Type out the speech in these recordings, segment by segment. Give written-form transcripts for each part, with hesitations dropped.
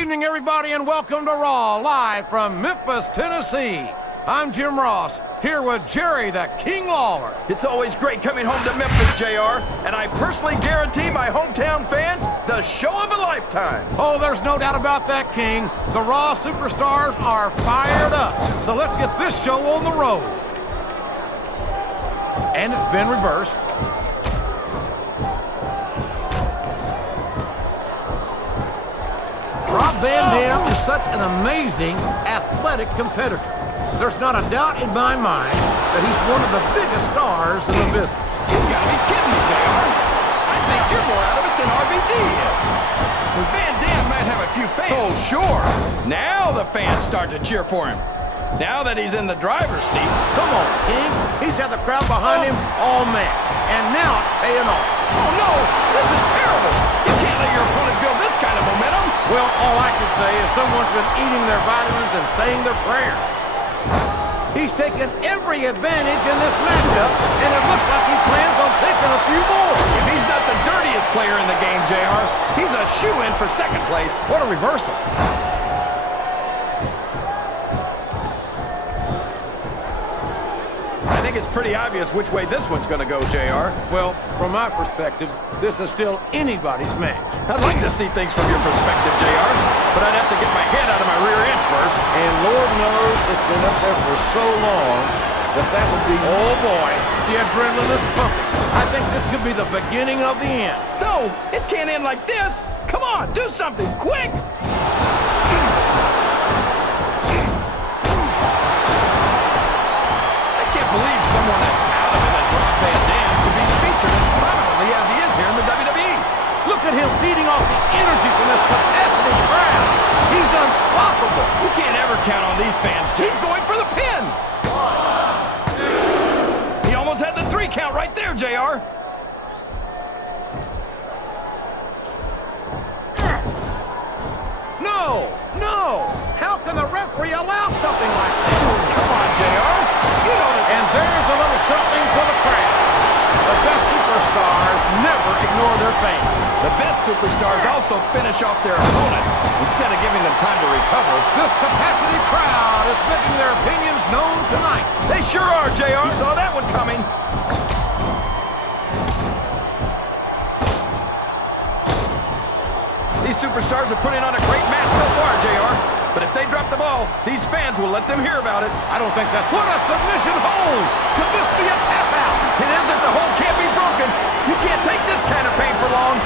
evening, everybody, and welcome to Raw, live from Memphis, Tennessee. I'm Jim Ross, here with Jerry the King Lawler. It's always great coming home to Memphis, JR, and I personally guarantee my hometown fans the show of a lifetime. Oh, there's no doubt about that, King. The Raw superstars are fired up, so let's get this show on the road. And it's been reversed. Rob Van Dam is such an amazing athletic competitor. There's not a doubt in my mind that he's one of the biggest stars in the business. You gotta be kidding me, JR. I think you're more out of it than RVD is. Well, Van Dam might have a few fans. Oh, sure. Now the fans start to cheer for him. Now that he's in the driver's seat. Come on, King. He's had the crowd behind him all match, and now it's paying off. Oh, no. This is terrible. You can't let your opponent build this kind of momentum. Well, all I can say is someone's been eating their vitamins and saying their prayers. He's taken every advantage in this matchup, and it looks like he plans on taking a few more. If he's not the dirtiest player in the game, JR, he's a shoo-in for second place. What a reversal. I think it's pretty obvious which way this one's going to go, JR. Well, from my perspective, this is still anybody's match. I'd like to see things from your perspective, JR, but I'd have to get my head out of my rear end first. And Lord knows it's been up there for so long that would be, oh boy, the adrenaline is pumping. I think this could be the beginning of the end. No, it can't end like this. Come on, do something, quick! Believe someone as out of it as Rob Van Dam could be featured as prominently as he is here in the WWE. Look at him feeding off the energy from this capacity crowd. He's unstoppable. You can't ever count on these fans. He's going for the pin. He almost had the 3 count right there, JR. No, no. How can the referee allow something like that? Come on, JR. You know that. And there's a little something for the crowd. The best superstars never ignore their fans. The best superstars also finish off their opponents instead of giving them time to recover. This capacity crowd is making their opinions known tonight. They sure are, JR. You saw that one coming. These superstars are putting on a great match so far, JR. But if they drop the ball, these fans will let them hear about it. I don't think that's... What a submission hold! Could this be a tap out? It isn't. The hold can't be broken. You can't take this kind of pain for long.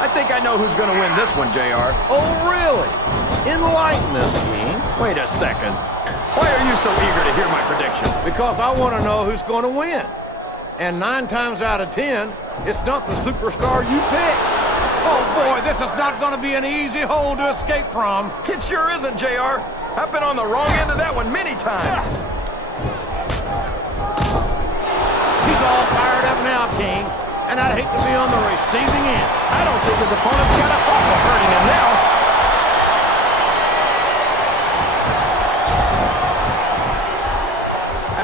I think I know who's going to win this one, JR. Oh, really? Enlighten us, King. Wait a second. Why are you so eager to hear my prediction? Because I want to know who's going to win. And 9 times out of 10, it's not the superstar you pick. Oh, boy, this is not going to be an easy hole to escape from. It sure isn't, JR. I've been on the wrong end of that one many times. He's all fired up now, King, and I'd hate to be on the receiving end. I don't think his opponent's got a hope of hurting him now.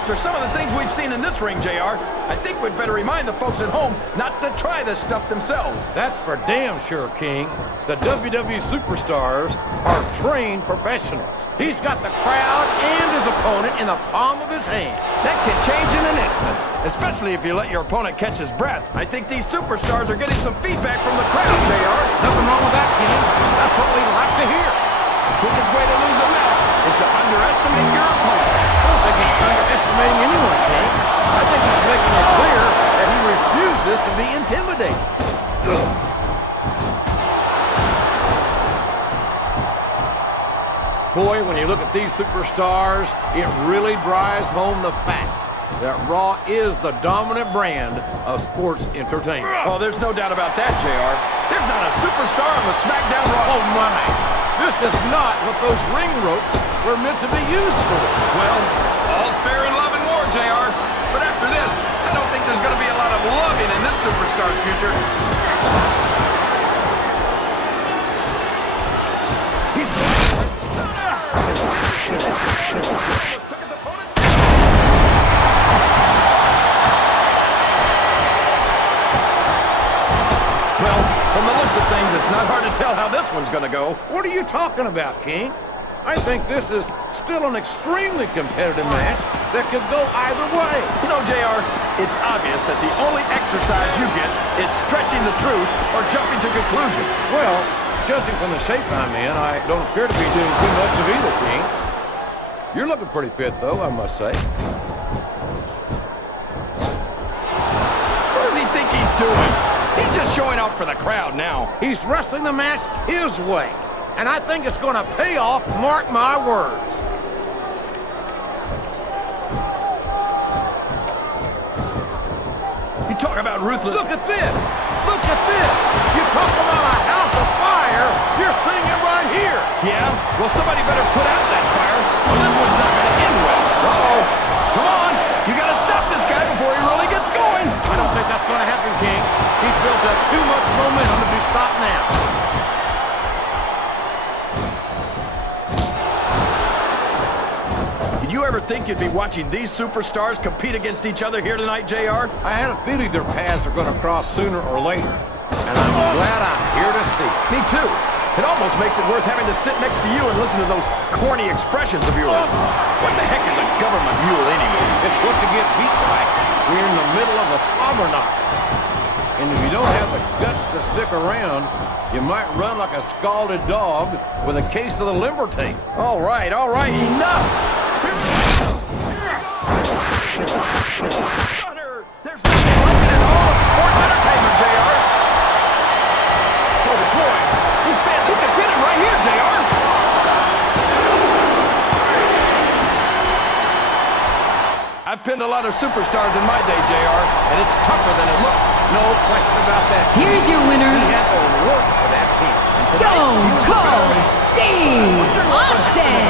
After some of the things we've seen in this ring, JR, I think we'd better remind the folks at home not to try this stuff themselves. That's for damn sure, King. The WWE superstars are trained professionals. He's got the crowd and his opponent in the palm of his hand. That can change in an instant, especially if you let your opponent catch his breath. I think these superstars are getting some feedback from the crowd, JR. Nothing wrong with that, King. That's what we like to hear. The quickest way to lose a match is to underestimate your opponent. I don't think he's underestimating anyone, King. I think he's making it clear that he refuses to be intimidated. Boy, when you look at these superstars, it really drives home the fact that Raw is the dominant brand of sports entertainment. Oh, there's no doubt about that, JR. There's not a superstar on the SmackDown Raw. Oh, my. This is not what those ring ropes were meant to be used for. Well, all's fair in love and war, JR. But after this, I don't think there's going to be a lot of loving in this superstar's future. Took his opponent's... of things, it's not hard to tell how this one's going to go. What are you talking about, King? I think this is still an extremely competitive match that could go either way. You know, JR, it's obvious that the only exercise you get is stretching the truth or jumping to conclusions. Well, judging from the shape I'm in, I don't appear to be doing too much of either, King. You're looking pretty fit, though, I must say. What does he think he's doing? He's just showing off for the crowd now. He's wrestling the match his way, and I think it's going to pay off, mark my words. You talk about ruthless... Look at this! Look at this! You talk about a house of fire, you're seeing it right here! Yeah? Well, somebody better put out that fire, or this one's not going to end well. Uh-oh. Come on! You got to stop this guy before he really gets going! I don't think that's going to happen, King. He's built up too much momentum to be stopped now. Did you ever think you'd be watching these superstars compete against each other here tonight, JR? I had a feeling their paths are going to cross sooner or later, and I'm glad I'm here to see it. Me too. It almost makes it worth having to sit next to you and listen to those corny expressions of yours. What the heck is a government mule anyway? It's what you get beat by. We're in the middle of a slobber knock. And if you don't have the guts to stick around, you might run like a scalded dog with a case of the limber tape. All right, enough! There's nothing like it in all of sports entertainment, JR. Oh, boy. These fans, he can pin him right here, JR. I've pinned a lot of superstars in my day, JR, and it's tougher than it looks. No question about that. Here's your winner, He had to work for that team. Stone Cold Steve Austin.